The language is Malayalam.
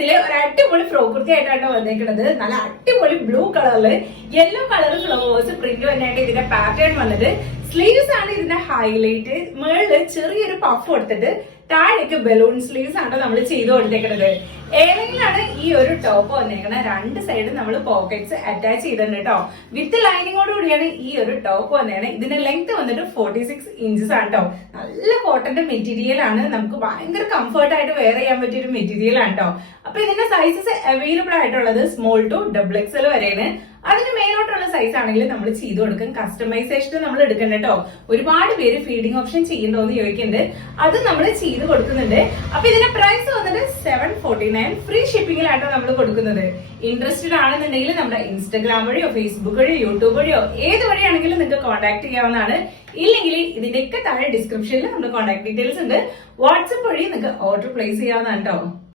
ഇതില് ഒരു അടിപൊളി ഫ്രോക്ക് കുർത്തി ആയിട്ടാണ് വന്നേക്കുന്നത്. നല്ല അടിപൊളി ബ്ലൂ കളറില് യെല്ലോ കളർ ഫ്ലവേഴ്സ് പ്രിന്റ് തന്നെയായിട്ട് ഇതിന്റെ പാറ്റേൺ വന്നത്. സ്ലീവ്സ് ആണ് ഇതിന്റെ ഹൈലൈറ്റ്. മുകളില് ചെറിയൊരു പഫ് കൊടുത്തിട്ട് താഴേക്ക് ബലൂൺ സ്ലീവ്സ് ആണ് നമ്മൾ ചെയ്ത് കൊടുത്തേക്കുന്നത്. ഏതെങ്കിലാണ് ഈ ഒരു ടോപ്പ് വന്നേക്കുന്നത്. രണ്ട് സൈഡും നമ്മൾ പോക്കറ്റ്സ് അറ്റാച്ച് ചെയ്തിട്ടുണ്ട് കേട്ടോ. വിത്ത് ലൈനിങ്ങോട് കൂടിയാണ് ഈ ഒരു ടോപ്പ് വന്നേക്കുന്നത്. ഇതിന്റെ ലെങ്ത് വന്നിട്ട് 46 ഇഞ്ചസ് ആണ് കേട്ടോ. നല്ല കോട്ടന്റെ മെറ്റീരിയൽ ആണ്. നമുക്ക് ഭയങ്കര കംഫർട്ട് ആയിട്ട് വെയർ ചെയ്യാൻ പറ്റിയ ഒരു മെറ്റീരിയൽ ആണ് കേട്ടോ. അപ്പൊ ഇതിന്റെ സൈസസ് അവൈലബിൾ ആയിട്ടുള്ളത് സ്മോൾ ടു XXL വരെയാണ്. അതിന് മേലോട്ടുള്ള സൈസ് ആണെങ്കിൽ നമ്മൾ ചെയ്ത് കൊടുക്കും. കസ്റ്റമൈസേഷൻ നമ്മൾ എടുക്കണ്ട കേട്ടോ. ഒരുപാട് പേര് ഫീഡിംഗ് ഓപ്ഷൻ ചെയ്യണ്ടോന്ന് ചോദിക്കുന്നുണ്ട്. അത് നമ്മൾ ചെയ്ത് കൊടുക്കുന്നുണ്ട്. അപ്പൊ ഇതിന്റെ പ്രൈസ് വന്നിട്ട് 749 ഫ്രീ ഷിപ്പിംഗിലായിട്ടോ നമ്മൾ കൊടുക്കുന്നത്. ഇൻട്രസ്റ്റഡ് ആണെന്നുണ്ടെങ്കിൽ നമ്മുടെ ഇൻസ്റ്റാഗ്രാം വഴിയോ ഫേസ്ബുക്ക് വഴിയോ യൂട്യൂബ് വഴിയോ ഏത് വഴിയാണെങ്കിലും നിങ്ങൾക്ക് കോൺടാക്ട് ചെയ്യാവുന്നതാണ്. ഇല്ലെങ്കിൽ ഇതിന്റെയൊക്കെ താഴെ ഡിസ്ക്രിപ്ഷനിൽ നമ്മുടെ കോൺടാക്ട് ഡീറ്റെയിൽസ് ഉണ്ട്. വാട്സ്ആപ്പ് വഴി നിങ്ങൾക്ക് ഓർഡർ പ്ലേസ് ചെയ്യാവുന്നതാണ് കേട്ടോ.